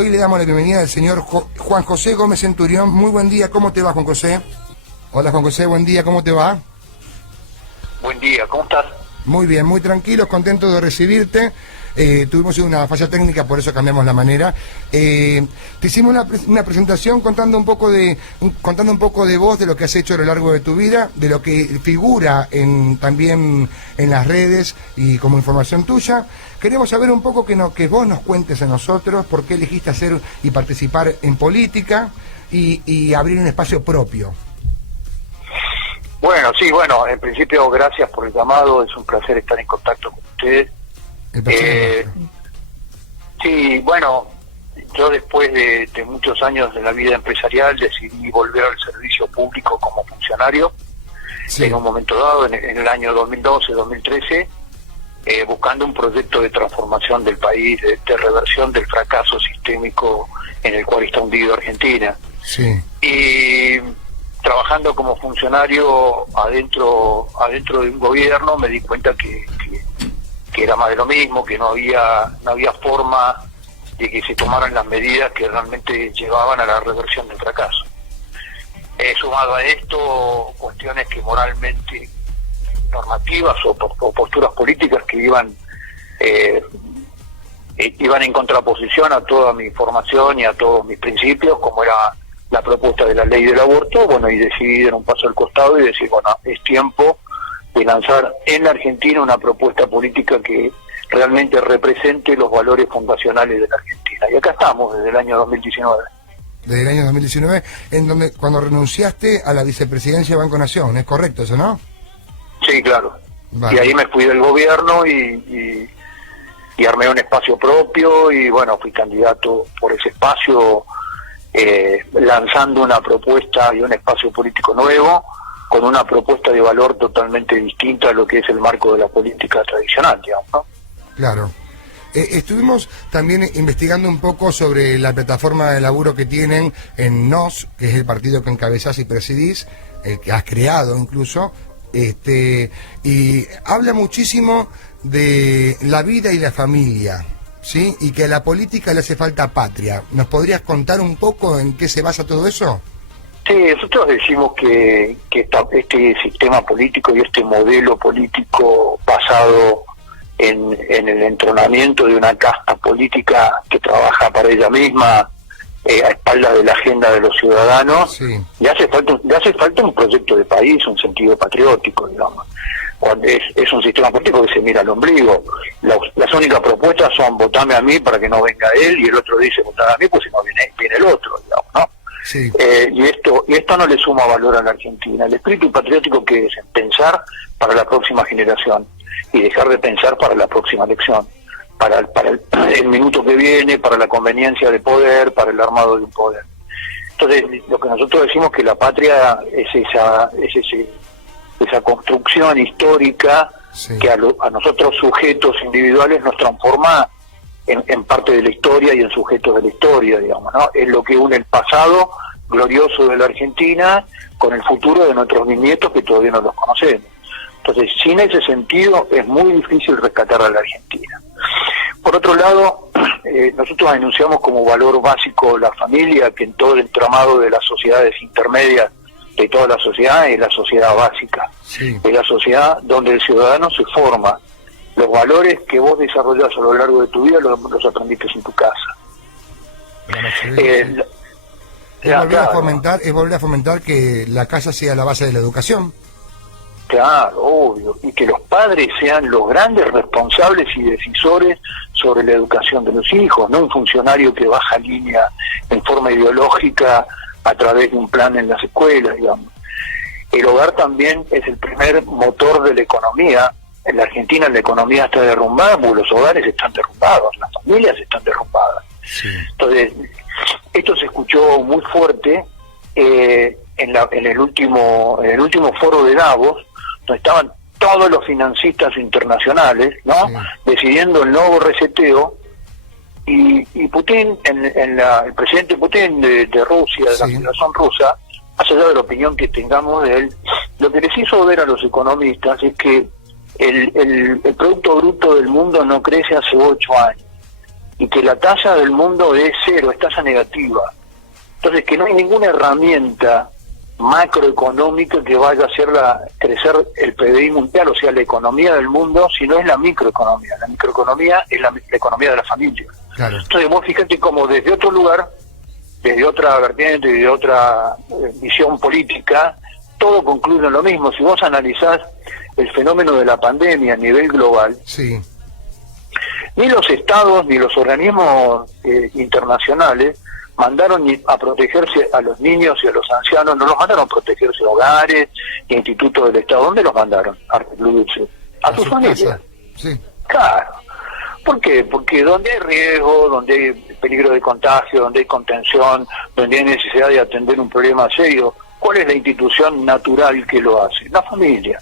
Hoy le damos la bienvenida al señor Juan José Gómez Centurión. Muy buen día, ¿cómo te va, Juan José? Hola, Juan José, buen día, ¿cómo te va? Buen día, ¿cómo estás? Muy bien, muy tranquilos, contentos de recibirte. Tuvimos una falla técnica, por eso cambiamos la manera. Te hicimos una presentación contando un poco de vos, de lo que has hecho a lo largo de tu vida, de lo que figura también en las redes y como información tuya. Queremos saber un poco que vos nos cuentes a nosotros por qué elegiste hacer y participar en política y abrir un espacio propio. Bueno, en principio gracias por el llamado, es un placer estar en contacto con ustedes. Sí, bueno, yo después de muchos años de la vida empresarial decidí volver al servicio público como funcionario, sí, en un momento dado, en el año 2012-2013, buscando un proyecto de transformación del país, de reversión del fracaso sistémico en el cual está hundido Argentina. Sí. Y trabajando como funcionario adentro de un gobierno me di cuenta que era más de lo mismo, que no había forma de que se tomaran las medidas que realmente llevaban a la reversión del fracaso. Sumado a esto, cuestiones que moralmente normativas o posturas políticas que iban en contraposición a toda mi formación y a todos mis principios, como era la propuesta de la ley del aborto, y decidí dar un paso al costado y decir, es tiempo de lanzar en la Argentina una propuesta política que realmente represente los valores fundacionales de la Argentina. Y acá estamos desde el año 2019. Desde el año 2019, en donde cuando renunciaste a la vicepresidencia de Banco Nación, ¿es correcto eso, no? Sí, claro. Vale. Y ahí me fui del gobierno y armé un espacio propio y fui candidato por ese espacio, lanzando una propuesta y un espacio político nuevo, con una propuesta de valor totalmente distinta a lo que es el marco de la política tradicional, digamos, ¿no? Claro. Estuvimos también investigando un poco sobre la plataforma de laburo que tienen en NOS, que es el partido que encabezás y presidís, el que has creado incluso, y habla muchísimo de la vida y la familia, ¿sí? Y que a la política le hace falta patria. ¿Nos podrías contar un poco en qué se basa todo eso? Sí, nosotros decimos que este sistema político y este modelo político basado en el entronamiento de una casta política que trabaja para ella misma, a espaldas de la agenda de los ciudadanos, sí, le hace falta un proyecto de país, un sentido patriótico, digamos. Cuando es un sistema político que se mira al ombligo. Las únicas propuestas son votame a mí para que no venga él, y el otro dice votame a mí pues si no viene el otro, digamos, ¿no? Sí. Y esto no le suma valor a la Argentina. El espíritu patriótico, que es pensar para la próxima generación y dejar de pensar para la próxima elección, para el minuto que viene, para la conveniencia de poder, para el armado de un poder. Entonces, lo que nosotros decimos que la patria es esa construcción histórica, sí, que a nosotros sujetos individuales nos transforma en parte de la historia y en sujetos de la historia, digamos, ¿no? Es lo que une el pasado glorioso de la Argentina con el futuro de nuestros bisnietos que todavía no los conocemos. Entonces, sin ese sentido es muy difícil rescatar a la Argentina. Por otro lado, nosotros enunciamos como valor básico la familia, que en todo el entramado de las sociedades intermedias de toda la sociedad es la sociedad básica, sí, es la sociedad donde el ciudadano se forma. Los valores que vos desarrollás a lo largo de tu vida los aprendiste en tu casa. Es volver a fomentar que la casa sea la base de la educación. Claro, obvio, y que los padres sean los grandes responsables y decisores sobre la educación de los hijos, no un funcionario que baja línea en forma ideológica a través de un plan en las escuelas, digamos. El hogar también es el primer motor de la economía. En la Argentina la economía está derrumbada porque los hogares están derrumbados, las familias están derrumbadas. Sí. Entonces, esto se escuchó muy fuerte en el último foro de Davos, donde estaban todos los financistas internacionales, ¿no? Sí. Decidiendo el nuevo reseteo, y Putin, el presidente Putin de Rusia, de la Federación Rusa, más allá de la opinión que tengamos de él, lo que les hizo ver a los economistas es que el Producto Bruto del mundo no crece hace 8 años. y que la tasa del mundo es cero, es tasa negativa. Entonces, que no hay ninguna herramienta macroeconómica que vaya a hacer crecer el PBI mundial, o sea, la economía del mundo, si no es la microeconomía. La microeconomía es la economía de la familia. Claro. Entonces, vos fíjate cómo desde otro lugar, desde otra vertiente, desde otra visión política, todo concluye en lo mismo. Si vos analizás el fenómeno de la pandemia a nivel global, Sí. ni los estados ni los organismos internacionales mandaron a protegerse a los niños y a los ancianos, no los mandaron a protegerse hogares, institutos del Estado. ¿Dónde los mandaron? A recluirse. A sus familias. Casa. Sí. Claro. ¿Por qué? Porque donde hay riesgo, donde hay peligro de contagio, donde hay contención, donde hay necesidad de atender un problema serio, ¿cuál es la institución natural que lo hace? La familia.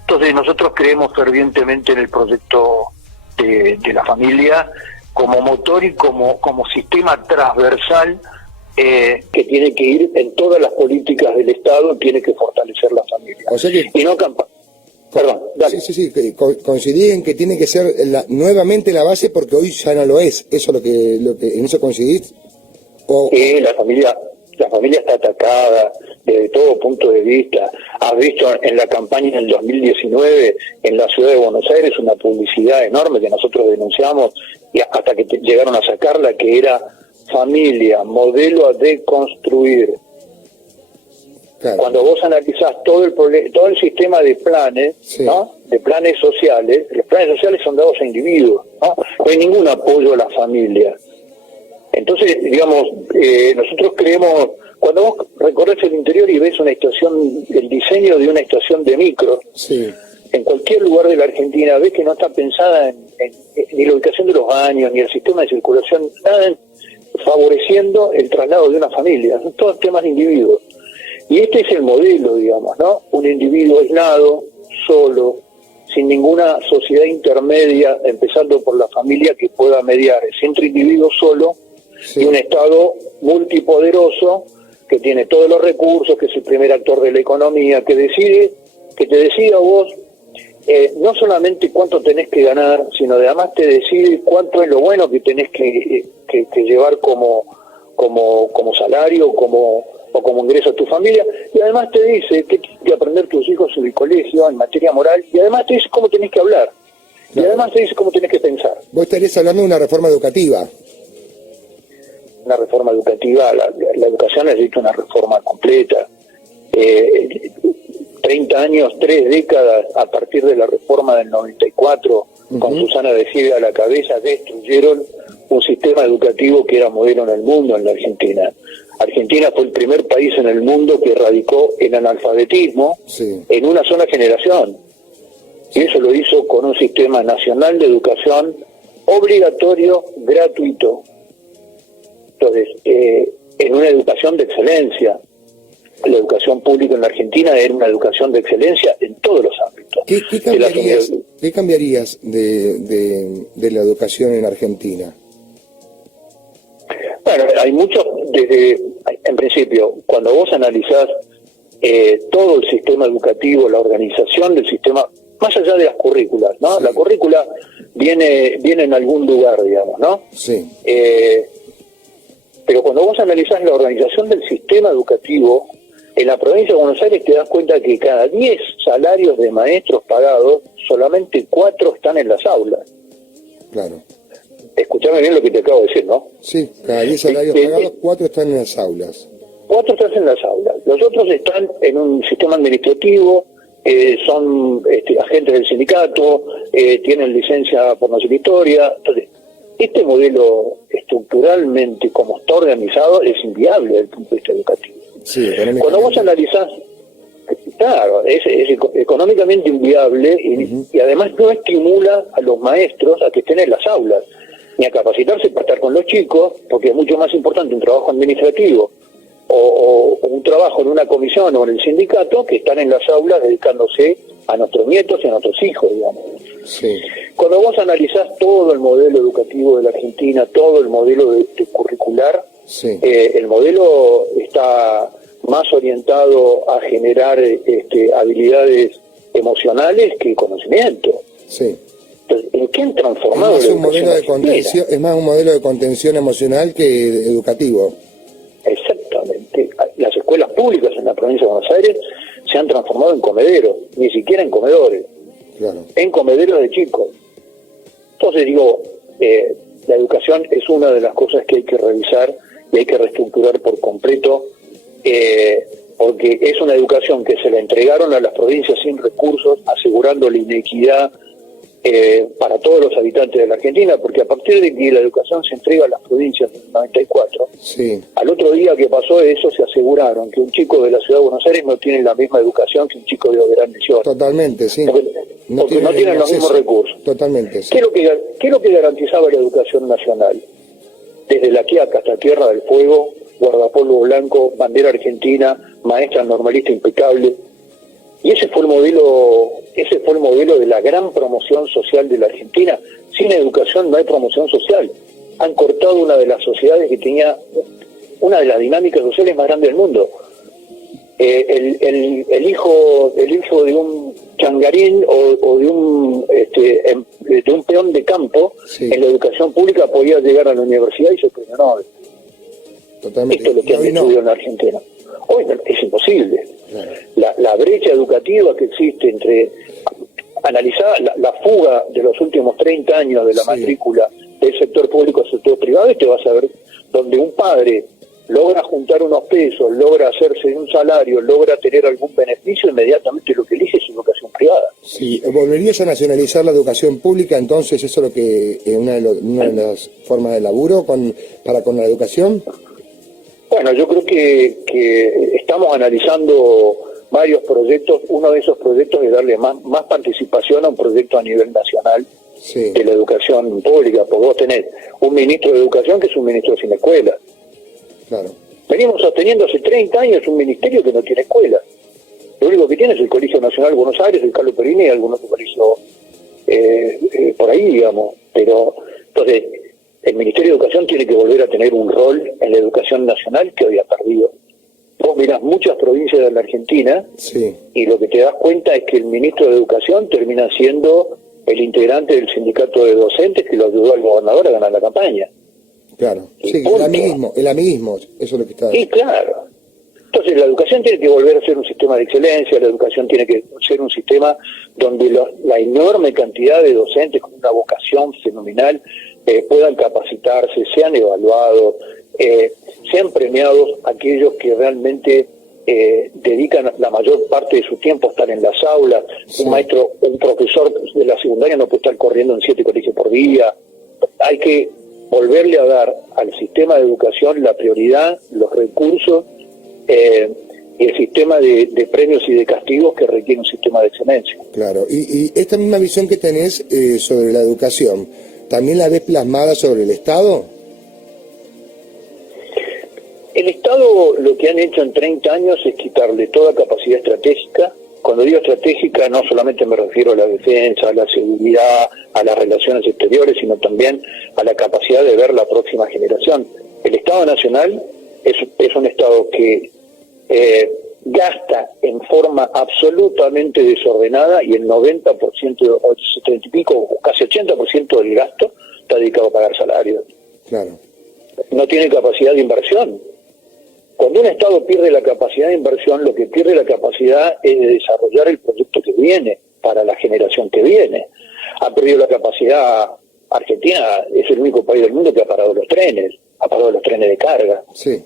Entonces nosotros creemos fervientemente en el proyecto de la familia como motor y como sistema transversal que tiene que ir en todas las políticas del Estado, tiene que fortalecer la familia. O sea que... Y no Perdón, dale. Sí, que coincidí en que tiene que ser nuevamente la base porque hoy ya no lo es. ¿Eso lo que en eso coincidís? La familia está atacada desde todo punto de vista. Has visto en la campaña del 2019 en la ciudad de Buenos Aires una publicidad enorme que nosotros denunciamos y hasta que llegaron a sacarla, que era familia, modelo a deconstruir. Claro. Cuando vos analizás todo el sistema de planes, Sí. ¿no? De planes sociales, los planes sociales son dados a individuos, ¿no? No hay ningún apoyo a la familia. Entonces, digamos, nosotros creemos, cuando vos recorres el interior y ves una estación, el diseño de una estación de micro, Sí. en cualquier lugar de la Argentina, ves que no está pensada ni la ubicación de los baños, ni el sistema de circulación, nada favoreciendo el traslado de una familia, son todos temas de individuos. Y este es el modelo, digamos, ¿no? Un individuo aislado, solo, sin ninguna sociedad intermedia, empezando por la familia que pueda mediar, es entre individuo solo, Sí. y un Estado multipoderoso que tiene todos los recursos, que es el primer actor de la economía, que te decide a vos no solamente cuánto tenés que ganar, sino además te decide cuánto es lo bueno que tenés que llevar como salario, como ingreso a tu familia, y además te dice que tienes que aprender tus hijos en el colegio en materia moral, y además te dice cómo tenés que hablar, Claro. y además te dice cómo tenés que pensar. Vos estarías hablando de una reforma educativa. Una reforma educativa, la educación necesita una reforma completa. 30 años, 3 décadas a partir de la reforma del 94, con Susana de Ciega a la cabeza, destruyeron un sistema educativo que era modelo en el mundo, en la Argentina. Argentina fue el primer país en el mundo que erradicó el analfabetismo Sí. en una sola generación. Y eso lo hizo con un sistema nacional de educación obligatorio, gratuito. Entonces, en una educación de excelencia. La educación pública en la Argentina era una educación de excelencia en todos los ámbitos. ¿Qué cambiarías de la educación en Argentina? Bueno, hay mucho, en principio, cuando vos analizás todo el sistema educativo, la organización del sistema, más allá de las currículas, ¿no? Sí. La currícula viene en algún lugar, digamos, ¿no? Sí. Pero cuando vos analizás la organización del sistema educativo, en la provincia de Buenos Aires te das cuenta que cada 10 salarios de maestros pagados, solamente 4 están en las aulas. Claro. Escuchame bien lo que te acabo de decir, ¿no? Sí, cada 10 salarios pagados, 4 están en las aulas. 4 están en las aulas. Los otros están en un sistema administrativo, son agentes del sindicato, tienen licencia por no ser historia. Entonces, este modelo estructuralmente, como está organizado, es inviable desde el punto de vista educativo. Sí, Cuando vos analizás, claro, es económicamente inviable y además no estimula a los maestros a que estén en las aulas, ni a capacitarse para estar con los chicos, porque es mucho más importante un trabajo administrativo o un trabajo en una comisión o en el sindicato que estar en las aulas dedicándose a nuestros nietos y a nuestros hijos, digamos. Sí. Cuando vos analizás todo el modelo educativo de la Argentina, todo el modelo de curricular, Sí. El modelo está más orientado a generar habilidades emocionales que conocimiento. Sí. Entonces, en qué han transformado la educación argentina. Es más un modelo de contención emocional que educativo. Exactamente. Las escuelas públicas en la provincia de Buenos Aires se han transformado en comederos, ni siquiera en comedores, Claro. en comederos de chicos. Entonces digo, la educación es una de las cosas que hay que revisar y hay que reestructurar por completo, porque es una educación que se la entregaron a las provincias sin recursos, asegurando la inequidad para todos los habitantes de la Argentina, porque a partir de que la educación se entrega a las provincias en el 94, Sí. al otro día que pasó eso se aseguraron que un chico de la ciudad de Buenos Aires no tiene la misma educación que un chico de Oberán Misiones. Totalmente, sí. Porque no tienen los mismos recursos. Totalmente, sí. ¿Qué es lo que garantizaba la educación nacional? Desde la Quiaca hasta Tierra del Fuego, guardapolvo blanco, bandera argentina, maestra normalista impecable. Y ese fue el modelo de la gran promoción social de la Argentina. Sin educación no hay promoción social. Han cortado una de las sociedades que tenía una de las dinámicas sociales más grandes del mundo. El hijo de un changarín o de un peón de campo, Sí. en la educación pública podía llegar a la universidad y ser premio Nobel. Totalmente. Esto es lo que han Hoy no. estudiado en la Argentina. Hoy es imposible. Claro. La brecha educativa que existe entre analizar la fuga de los últimos 30 años de la Sí. matrícula del sector público al sector privado, y te vas a ver donde un padre logra juntar unos pesos, logra hacerse un salario, logra tener algún beneficio, inmediatamente lo que elige es educación privada. Sí, ¿volverías a nacionalizar la educación pública? Entonces, ¿eso es lo que una de las formas de laburo para con la educación? Bueno, yo creo que estamos analizando varios proyectos. Uno de esos proyectos es darle más participación a un proyecto a nivel nacional Sí, de la educación pública, porque vos tenés un ministro de educación que es un ministro sin escuela. claro. Venimos sosteniendo hace 30 años un ministerio que no tiene escuela. Lo único que tiene es el Colegio Nacional de Buenos Aires, el Carlos Perini y algún otro colegio por ahí, digamos. Pero, entonces, el Ministerio de Educación tiene que volver a tener un rol en la educación nacional que hoy ha perdido. Vos mirás muchas provincias de la Argentina Sí, y lo que te das cuenta es que el ministro de Educación termina siendo el integrante del sindicato de docentes que lo ayudó al gobernador a ganar la campaña. claro. Y Sí, punto. el amiguismo, eso es lo que está... Sí, claro. Entonces la educación tiene que volver a ser un sistema de excelencia, la educación tiene que ser un sistema donde la enorme cantidad de docentes con una vocación fenomenal puedan capacitarse, sean evaluados, sean premiados aquellos que realmente dedican la mayor parte de su tiempo a estar en las aulas. Sí. Un profesor de la secundaria no puede estar corriendo en 7 colegios por día. Hay que volverle a dar al sistema de educación la prioridad, los recursos y el sistema de premios y de castigos que requiere un sistema de excelencia. Claro, y esta misma visión que tenés sobre la educación, ¿también la ves plasmada sobre el Estado? El Estado lo que han hecho en 30 años es quitarle toda capacidad estratégica. Cuando digo estratégica no solamente me refiero a la defensa, a la seguridad, a las relaciones exteriores, sino también a la capacidad de ver la próxima generación. El Estado Nacional es un Estado que gasta en forma absolutamente desordenada y el 90%, o 70 y pico, casi 80% del gasto está dedicado a pagar salarios. Claro, No tiene capacidad de inversión. Cuando un Estado pierde la capacidad de inversión, lo que pierde la capacidad es de desarrollar el proyecto que viene para la generación que viene. Ha perdido la capacidad. Argentina es el único país del mundo que ha parado los trenes de carga. sí.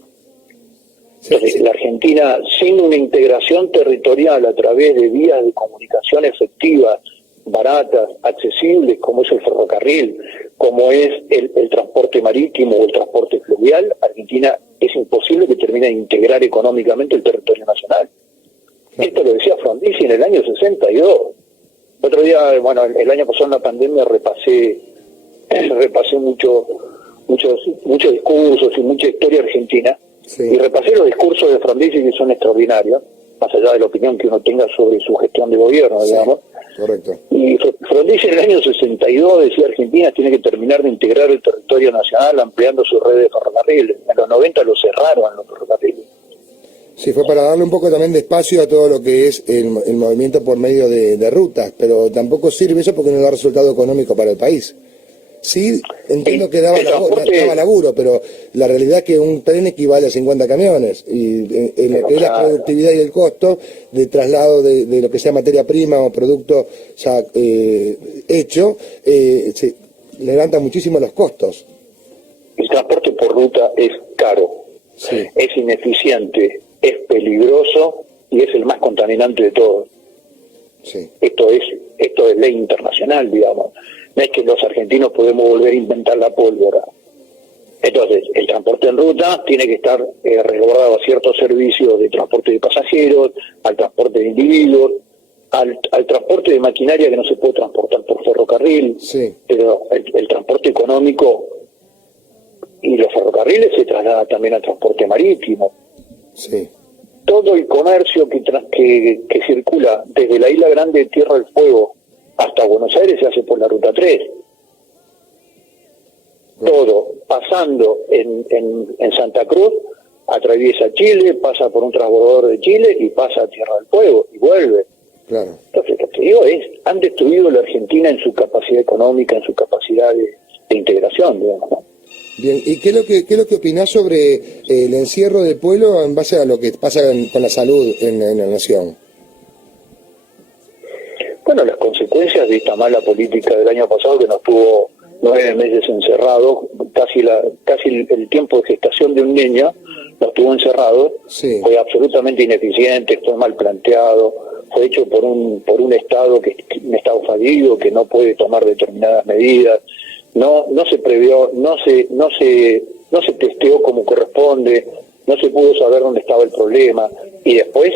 Entonces, la Argentina, sin una integración territorial a través de vías de comunicación efectivas, baratas, accesibles, como es el ferrocarril, como es el transporte marítimo o el transporte fluvial, Argentina es imposible que termine de integrar económicamente el territorio nacional. Esto lo decía Frondizi en el año 62. Otro día, bueno, el año pasado en la pandemia repasé muchos discursos y mucha historia argentina. Sí. Y repasé los discursos de Frondizi, que son extraordinarios, más allá de la opinión que uno tenga sobre su gestión de gobierno, Sí, digamos. correcto. Y Frondizi en el año 62 decía: Argentina tiene que terminar de integrar el territorio nacional ampliando su red de ferrocarriles. En los 90 lo cerraron los ferrocarriles. Sí, fue para darle un poco también de espacio a todo lo que es el movimiento por medio de rutas, pero tampoco sirve eso porque no da resultado económico para el país. Sí, entiendo que daba laburo, pero la realidad es que un tren equivale a 50 camiones, y en lo que es la productividad y el costo de traslado de lo que sea materia prima o producto ya hecho, se levanta muchísimo los costos. El transporte por ruta es caro, sí, es ineficiente, es peligroso y es el más contaminante de todos. Sí. Esto es ley internacional, digamos. No es que los argentinos podemos volver a inventar la pólvora. Entonces, el transporte en ruta tiene que estar resguardado a ciertos servicios de transporte de pasajeros, al transporte de individuos, al transporte de maquinaria que no se puede transportar por ferrocarril, sí, pero el transporte económico y los ferrocarriles se traslada también al transporte marítimo. sí. Todo el comercio que circula desde la Isla Grande de Tierra del Fuego hasta Buenos Aires se hace por la Ruta 3. Todo, pasando en Santa Cruz, atraviesa Chile, pasa por un transbordador de Chile y pasa a Tierra del Fuego y vuelve. Claro. Entonces, lo que digo han destruido la Argentina en su capacidad económica, en su capacidad de integración, digamos, ¿no? Bien, ¿y qué es lo que opinás sobre el encierro del pueblo en base a lo que pasa con la salud en la nación? Bueno, las consecuencias de esta mala política del año pasado, que nos tuvo 9 meses encerrados, casi el tiempo de gestación de un niño, nos tuvo encerrados, sí, fue absolutamente ineficiente, fue mal planteado, fue hecho por un Estado un Estado fallido, que no puede tomar determinadas medidas. No se previó, no se testeó como corresponde, no se pudo saber dónde estaba el problema, y después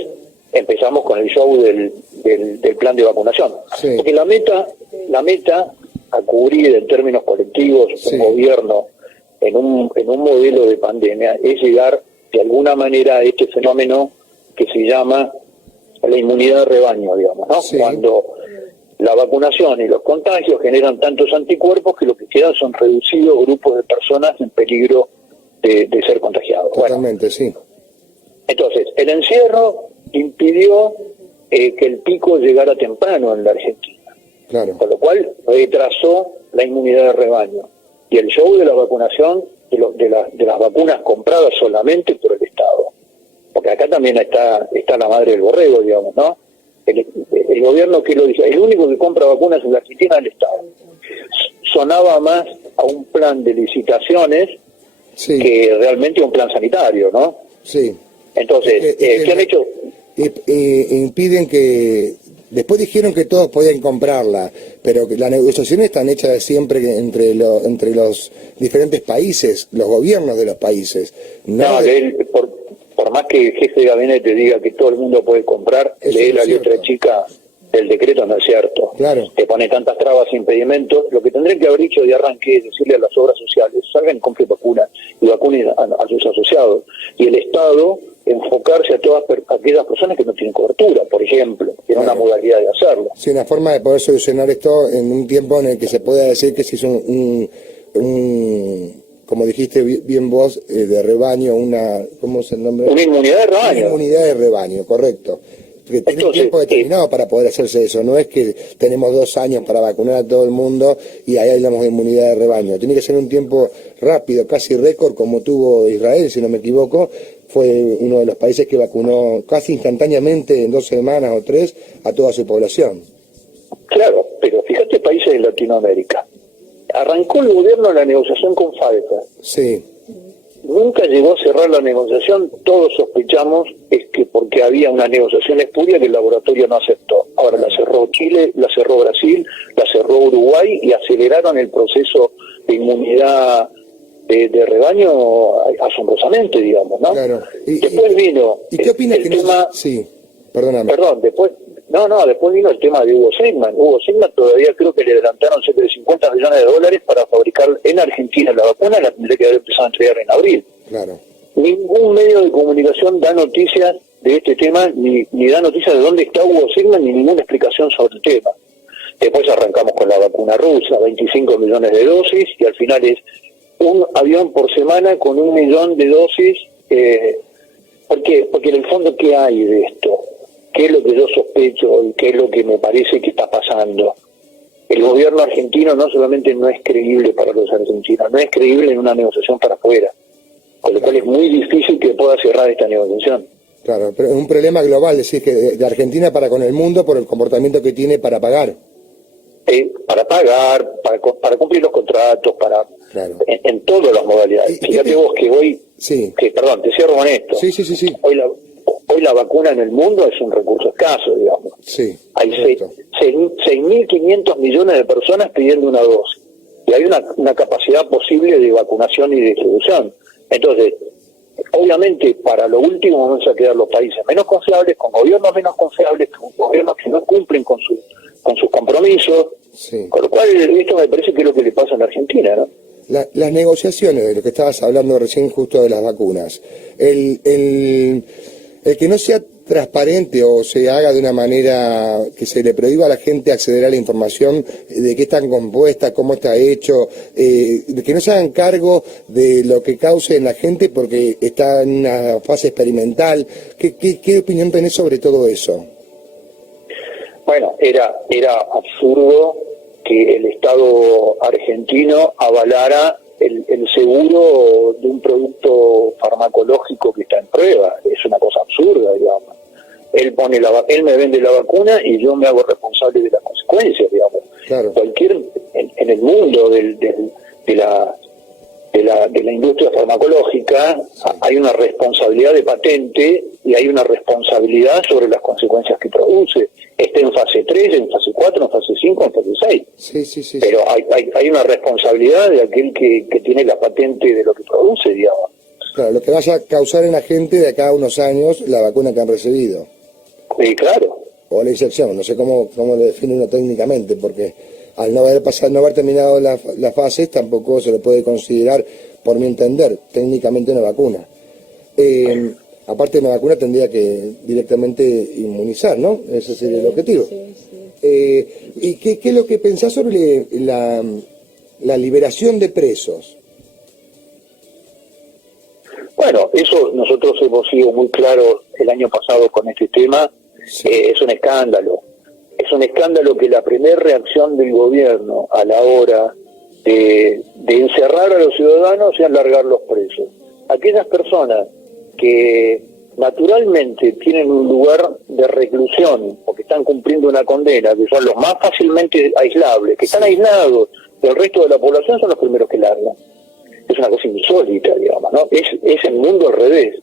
empezamos con el show del plan de vacunación. Sí. Porque la meta a cubrir en términos colectivos, sí, un gobierno en un modelo de pandemia, es llegar de alguna manera a este fenómeno que se llama la inmunidad de rebaño, digamos, ¿no? Sí. Cuando la vacunación y los contagios generan tantos anticuerpos que lo que quedan son reducidos grupos de personas en peligro de ser contagiados. Totalmente, sí. Entonces, el encierro impidió que el pico llegara temprano en la Argentina, Claro. con lo cual retrasó la inmunidad de rebaño. Y el show de la vacunación, de las vacunas compradas solamente por el Estado. Porque acá también está la madre del borrego, digamos, ¿no? El gobierno, que lo dice, el único que compra vacunas en la Argentina es el Estado. Sonaba más a un plan de licitaciones, Sí. que realmente a un plan sanitario, ¿no? Sí. Entonces, ¿qué han hecho? Impiden que... Después dijeron que todos podían comprarla, pero que las negociaciones están hechas siempre entre los diferentes países, los gobiernos de los países. No, por más que el jefe de gabinete diga que todo el mundo puede comprar, Eso lee es la cierto. letra chica del decreto, no es cierto. Claro. Te pone tantas trabas e impedimentos. Lo que tendrían que haber dicho de arranque es decirle a las obras sociales, salgan y compren vacunas y vacunen a sus asociados. Y el Estado enfocarse a todas aquellas personas que no tienen cobertura, por ejemplo, que era una modalidad de hacerlo. Sí, una forma de poder solucionar esto en un tiempo en el que se pueda decir que se hizo como dijiste bien vos, de rebaño, ¿cómo es el nombre? Una inmunidad de rebaño. Una inmunidad de rebaño, correcto. Porque tiene un tiempo determinado para poder hacerse eso, no es que tenemos 2 años para vacunar a todo el mundo y ahí hablamos de inmunidad de rebaño. Tiene que ser un tiempo rápido, casi récord, como tuvo Israel, si no me equivoco. Fue uno de los países que vacunó casi instantáneamente, en 2 semanas o 3, a toda su población. Claro, pero fíjate países de Latinoamérica. Arrancó el gobierno la negociación con Pfizer. Sí. Nunca llegó a cerrar la negociación, todos sospechamos que porque había una negociación espuria que el laboratorio no aceptó. Ahora la cerró Chile, la cerró Brasil, la cerró Uruguay y aceleraron el proceso de inmunidad de rebaño asombrosamente, digamos, ¿no? Claro. Después vino ¿Y qué opinas que tema... Sí, perdóname. Perdón, después vino el tema de Hugo Sigman. Hugo Sigman todavía creo que le adelantaron cerca de $50 millones para fabricar en Argentina la vacuna, la tendría que haber empezado a entregar en abril. Claro. Ningún medio de comunicación da noticias de este tema, ni da noticias de dónde está Hugo Sigman, ni ninguna explicación sobre el tema. Después arrancamos con la vacuna rusa, 25 millones de dosis, y al final es un avión por semana con 1 millón de dosis Porque en el fondo, ¿qué hay de esto? ¿Qué es lo que yo sospecho y qué es lo que me parece que está pasando? El gobierno argentino no solamente no es creíble para los argentinos, no es creíble en una negociación para afuera, con lo cual es muy difícil que pueda cerrar esta negociación. Claro, pero es un problema global, decir que de Argentina para con el mundo por el comportamiento que tiene para pagar. Para pagar, para cumplir los contratos, claro. en todas las modalidades. Fíjate vos que hoy, sí. Perdón, te cierro con esto. Sí. Hoy la vacuna en el mundo es un recurso escaso, digamos. Sí. Hay 6.500 millones de personas pidiendo una dosis. Y hay una capacidad posible de vacunación y distribución. Entonces, obviamente, para lo último vamos a quedar los países menos confiables, con gobiernos menos confiables, con gobiernos que no cumplen con sus compromisos. Sí. Con lo cual, esto me parece que es lo que le pasa en Argentina, ¿no? Las negociaciones, de lo que estabas hablando recién justo de las vacunas, el que no sea transparente o se haga de una manera que se le prohíba a la gente acceder a la información de qué están compuestas, cómo está hecho, de que no se hagan cargo de lo que cause en la gente porque está en una fase experimental. ¿Qué opinión tenés sobre todo eso? Bueno, era absurdo que el Estado argentino avalara el seguro de un producto farmacológico que está en prueba. Es una cosa absurda, digamos. Él me vende la vacuna y yo me hago responsable de las consecuencias, digamos. Claro. En el mundo de la industria farmacológica hay una responsabilidad de patente y hay una responsabilidad sobre las consecuencias que produce. Esté en fase 3, en fase 4, en fase 5, en fase 6. Sí. Pero hay una responsabilidad de aquel que tiene la patente de lo que produce, digamos. Claro, lo que vaya a causar en la gente de acá a unos años la vacuna que han recibido. Sí, claro. O la inyección, no sé cómo lo define uno técnicamente, porque al no haber terminado las fases tampoco se le puede considerar, por mi entender, técnicamente una vacuna. Aparte de una vacuna tendría que directamente inmunizar, ¿no? Ese sería el objetivo. Sí. ¿Y qué es lo que pensás sobre la liberación de presos? Bueno, eso nosotros hemos sido muy claros el año pasado con este tema. Sí. Es un escándalo. Es un escándalo que la primera reacción del gobierno a la hora de encerrar a los ciudadanos sea largar los presos. Aquellas personas que naturalmente tienen un lugar de reclusión porque están cumpliendo una condena, que son los más fácilmente aislables, que están aislados del resto de la población, son los primeros que largan. Es una cosa insólita, digamos, ¿no? Es el mundo al revés.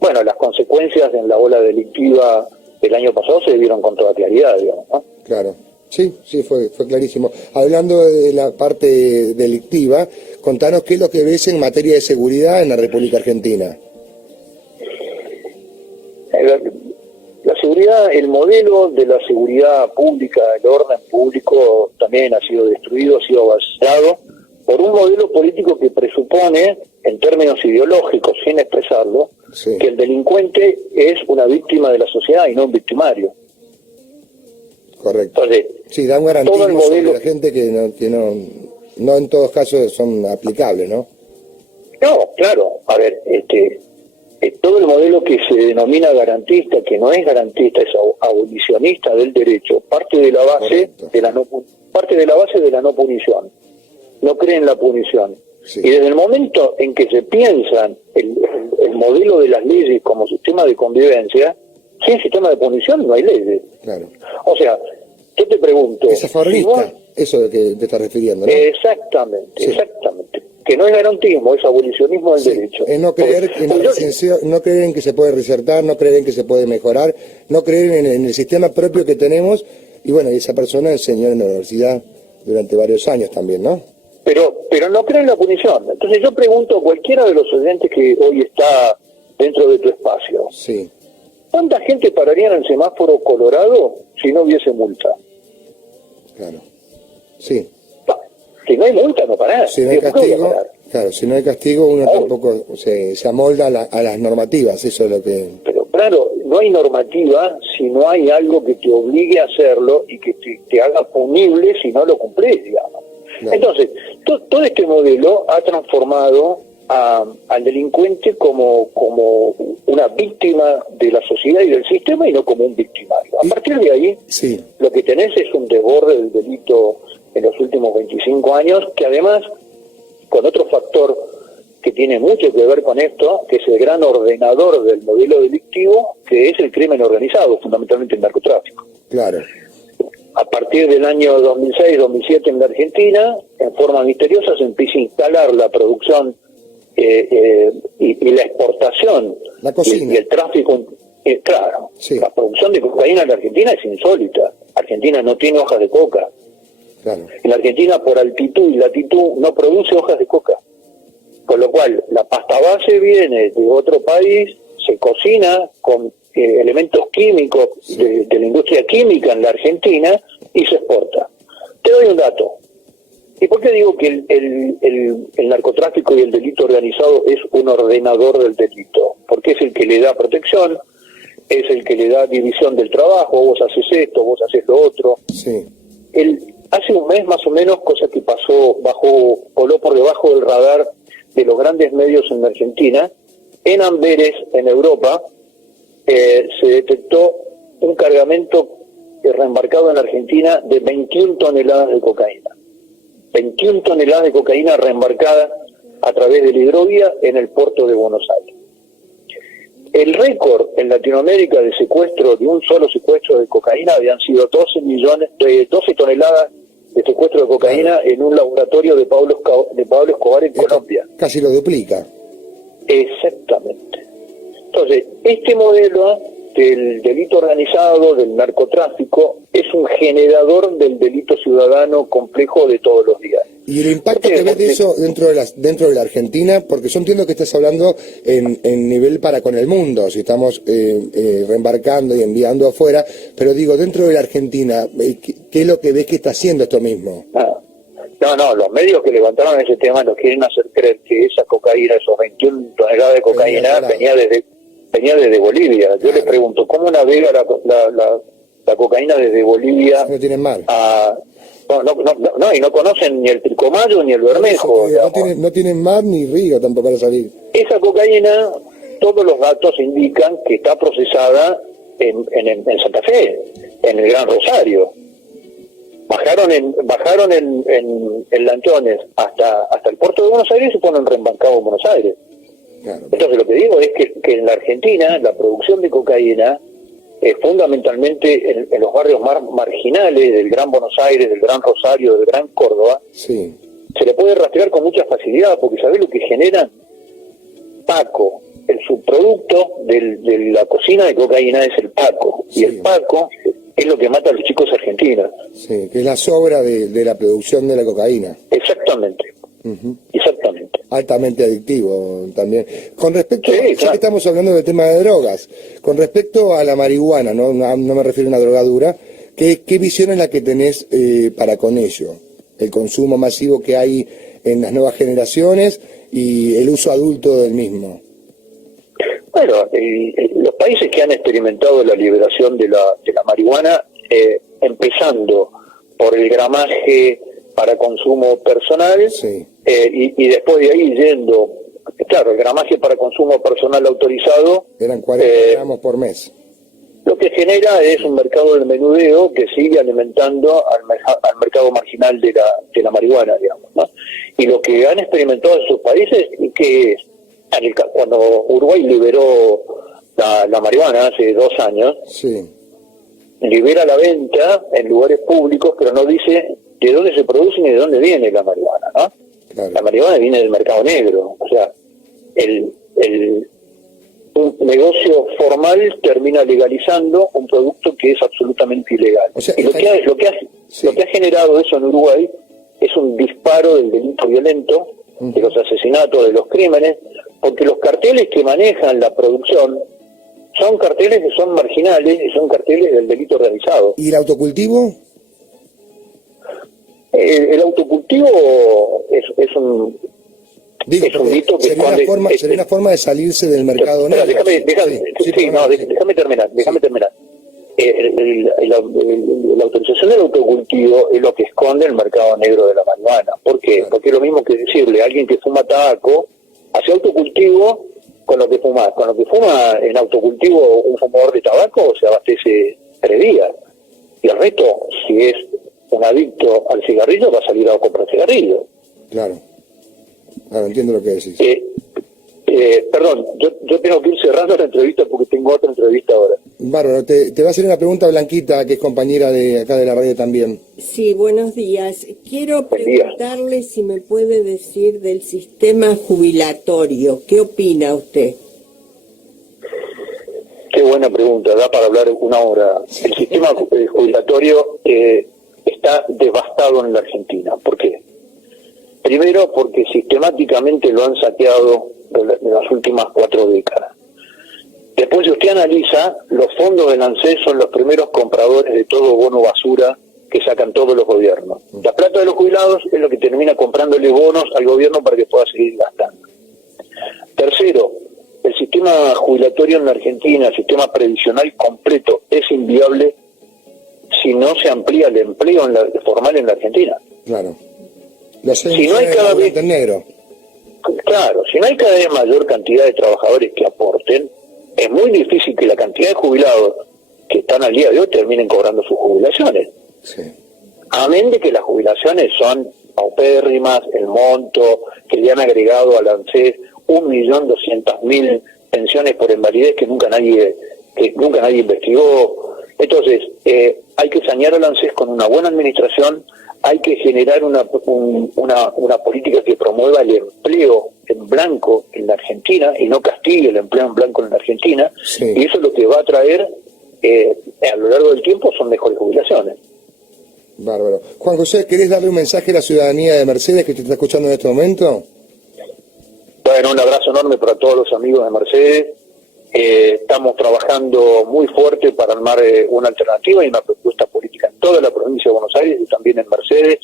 Bueno, las consecuencias en la ola delictiva del año pasado se vieron con toda claridad, digamos, ¿no? Claro. Sí, fue clarísimo. Hablando de la parte delictiva, contanos qué es lo que ves en materia de seguridad en la República Argentina. La seguridad, el modelo de la seguridad pública, el orden público también ha sido destruido, ha sido basado por un modelo político que presupone, en términos ideológicos, sin expresarlo, sí, que el delincuente es una víctima de la sociedad y no un victimario. Correcto. Entonces, sí, da un garantismo sobre la gente que no en todos casos son aplicables, ¿no? No, claro. A ver, todo el modelo que se denomina garantista, que no es garantista, es abolicionista del derecho, parte de la base de la no punición. No cree en la punición. Sí. Y desde el momento en que se piensan el modelo de las leyes como sistema de convivencia, sin sistema de punición no hay leyes. Claro. O sea, yo te pregunto... Esa forrista, eso de que te estás refiriendo, ¿no? Exactamente, sí, exactamente. Que no es garantismo, es abolicionismo del derecho. Es no creer, no creer en que se puede resertar, no creer en que se puede mejorar, no creer en el sistema propio que tenemos. Y bueno, esa persona enseñó en la universidad durante varios años también, ¿no? Pero no cree en la punición. Entonces yo pregunto a cualquiera de los oyentes que hoy está dentro de tu espacio. Sí. ¿Cuánta gente pararía en el semáforo colorado si no hubiese multa? Claro. Sí. Si no hay multa, no parás. Si no hay castigo, claro, si no hay castigo, uno tampoco se amolda a las normativas, eso es lo que... Pero claro, no hay normativa si no hay algo que te obligue a hacerlo y que te haga punible si no lo cumplís, digamos. Claro. Entonces, todo este modelo ha transformado al delincuente como una víctima de la sociedad y del sistema y no como un victimario. A partir de ahí, sí, lo que tenés es un desborde del delito en los últimos 25 años, que además, con otro factor que tiene mucho que ver con esto, que es el gran ordenador del modelo delictivo, que es el crimen organizado, fundamentalmente el narcotráfico. claro. A partir del año 2006-2007 en la Argentina, en forma misteriosa se empieza a instalar la producción y la exportación La cocina. y el tráfico. Claro, Sí. la producción de cocaína en la Argentina es insólita. Argentina no tiene hojas de coca. Claro. En la Argentina, por altitud y latitud, no produce hojas de coca. Con lo cual, la pasta base viene de otro país, se cocina con elementos químicos de la industria química en la Argentina y se exporta. Te doy un dato. ¿Y por qué digo que el narcotráfico y el delito organizado es un ordenador del delito? Porque es el que le da protección, es el que le da división del trabajo, vos haces esto, vos haces lo otro. Sí. Hace un mes más o menos, cosa que voló por debajo del radar de los grandes medios en Argentina, en Amberes, en Europa, se detectó un cargamento reembarcado en Argentina de 21 toneladas de cocaína. 21 toneladas de cocaína reembarcada a través de la hidrovía en el puerto de Buenos Aires. El récord en Latinoamérica de secuestro, de un solo secuestro de cocaína, habían sido 12 toneladas de secuestro de cocaína en un laboratorio de Pablo Escobar en Colombia. Casi lo duplica. Exactamente. Entonces, este modelo del delito organizado, del narcotráfico, es un generador del delito ciudadano complejo de todos los días. Y el impacto que ves de eso dentro de la Argentina, porque yo entiendo que estás hablando en nivel para con el mundo, si estamos reembarcando y enviando afuera, pero digo, dentro de la Argentina, ¿qué es lo que ves que está haciendo esto mismo? No, los medios que levantaron ese tema nos quieren hacer creer que esa cocaína, esos 21 toneladas de cocaína, venía desde Bolivia. Yo les pregunto, ¿cómo navega la cocaína desde Bolivia? No tienen mar. No, y no conocen ni el Pilcomayo ni el Bermejo. No tienen mar ni río tampoco para salir. Esa cocaína, todos los datos indican que está procesada en Santa Fe, en el Gran Rosario. Bajaron en lanchones hasta el puerto de Buenos Aires y se ponen reembarcados en Buenos Aires. Claro. Entonces lo que digo es que en la Argentina la producción de cocaína fundamentalmente en los barrios marginales del Gran Buenos Aires, del Gran Rosario, del Gran Córdoba, sí, se le puede rastrear con mucha facilidad, porque ¿sabés lo que generan? Paco. El subproducto de la cocina de cocaína es el paco, sí. Y el paco es lo que mata a los chicos argentinos. Sí, que es la sobra de la producción de la cocaína. Exactamente. Uh-huh. Exactamente. Altamente adictivo también. Con respecto, Sí, ya claro. que estamos hablando del tema de drogas, con respecto a la marihuana, no me refiero a una droga dura, ¿qué visión es la que tenés para con ello? El consumo masivo que hay en las nuevas generaciones y el uso adulto del mismo. Bueno, los países que han experimentado la liberación de la marihuana, empezando por el gramaje para consumo personal, Sí. Y después de ahí yendo, claro, el gramaje para consumo personal autorizado, Eran 40 gramos por mes. lo que genera es un mercado del menudeo que sigue alimentando al mercado marginal de la marihuana, digamos, ¿no? Y lo que han experimentado en sus países es que cuando Uruguay liberó la marihuana hace 2 años, Sí, libera la venta en lugares públicos, pero no dice de dónde se produce ni de dónde viene la marihuana, ¿no? claro. La marihuana viene del mercado negro, o sea, un negocio formal termina legalizando un producto que es absolutamente ilegal. O sea, y lo que ha generado eso en Uruguay es un disparo del delito violento, de los asesinatos, de los crímenes, porque los carteles que manejan la producción son carteles que son marginales y son carteles del delito organizado. ¿Y el autocultivo? El autocultivo es un... Digo, es un mito que sería una forma de salirse del mercado negro. Déjame terminar. La autorización del autocultivo es lo que esconde el mercado negro de la marihuana. ¿Por qué? Claro. Porque es lo mismo que decirle a alguien que fuma tabaco hace autocultivo con lo que fuma. Con lo que fuma en autocultivo un fumador de tabaco se abastece 3 días. Y el resto, si es un adicto al cigarrillo, va a salir a comprar cigarrillo. Claro. Claro, entiendo lo que decís. Perdón, yo tengo que ir cerrando la entrevista porque tengo otra entrevista ahora. Bárbaro, te va a hacer una pregunta Blanquita, que es compañera de acá de la radio también. Sí, buenos días. Quiero Buen día. preguntarle si me puede decir del sistema jubilatorio. ¿Qué opina usted? Qué buena pregunta, da para hablar 1 hora. El sistema jubilatorio está devastado en la Argentina. ¿Por qué? Primero, porque sistemáticamente lo han saqueado de las últimas 4 décadas. Después, si usted analiza, los fondos del ANSES son los primeros compradores de todo bono basura que sacan todos los gobiernos. La plata de los jubilados es lo que termina comprándole bonos al gobierno para que pueda seguir gastando. Tercero, el sistema jubilatorio en la Argentina, el sistema previsional completo, es inviable si no se amplía el empleo formal en la Argentina. Claro. Si no hay cada vez en negro. Claro, si no hay cada vez mayor cantidad de trabajadores que aporten, es muy difícil que la cantidad de jubilados que están al día de hoy terminen cobrando sus jubilaciones. Sí. Amén de que las jubilaciones son paupérrimas, el monto que le han agregado al ANSES 1.200.000 pensiones por invalidez que nunca nadie investigó. Entonces, hay que sanear al ANSES con una buena administración. Hay que generar una política que promueva el empleo en blanco en la Argentina y no castigue el empleo en blanco en la Argentina. Sí. Y eso lo que va a traer a lo largo del tiempo son mejores jubilaciones. Bárbaro. Juan José, ¿querés darle un mensaje a la ciudadanía de Mercedes que te está escuchando en este momento? Bueno, un abrazo enorme para todos los amigos de Mercedes. Estamos trabajando muy fuerte para armar una alternativa y una propuesta política en toda la provincia de Buenos Aires y también en Mercedes.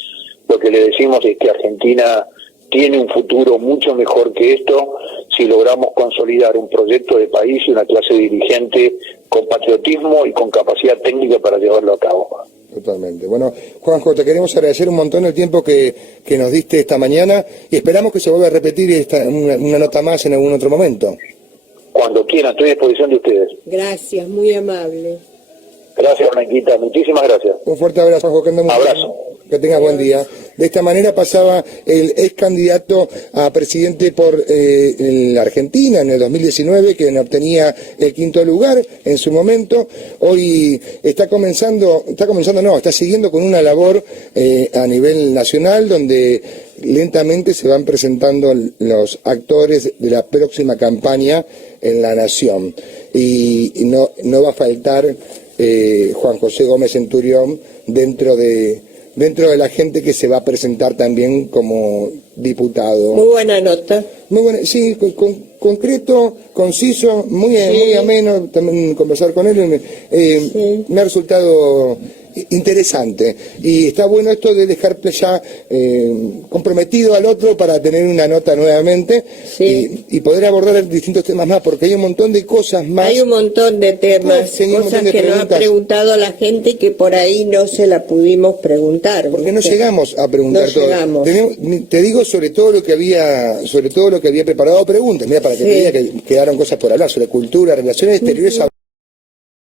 Lo que le decimos es que Argentina tiene un futuro mucho mejor que esto si logramos consolidar un proyecto de país y una clase dirigente con patriotismo y con capacidad técnica para llevarlo a cabo. Totalmente. Bueno, Juanjo, te queremos agradecer un montón el tiempo que nos diste esta mañana y esperamos que se vuelva a repetir una nota más en algún otro momento. Cuando quieran, estoy a disposición de ustedes. Gracias, muy amable. Gracias, Blanquita, muchísimas gracias. Un fuerte abrazo, Juanjo, que andamos Abrazo. bien. Que tengas buen día. De esta manera pasaba el ex candidato a presidente por la Argentina en el 2019, que obtenía el 5º lugar en su momento. Hoy está siguiendo con una labor a nivel nacional, donde lentamente se van presentando los actores de la próxima campaña en la nación. Y no va a faltar Juan José Gómez Centurión dentro de la gente que se va a presentar también como diputado. Muy buena nota. Muy bueno, sí, concreto, conciso, muy ameno también conversar con él. Me ha resultado interesante. Y está bueno esto de dejar ya comprometido al otro para tener una nota nuevamente y poder abordar distintos temas más, porque hay un montón de cosas más. Hay un montón de temas, cosas que nos ha preguntado la gente y que por ahí no se la pudimos preguntar. Porque no llegamos a preguntar todo. Te digo sobre todo lo que había preparado preguntas. Mira, para que te diga que quedaron cosas por hablar sobre cultura, relaciones exteriores.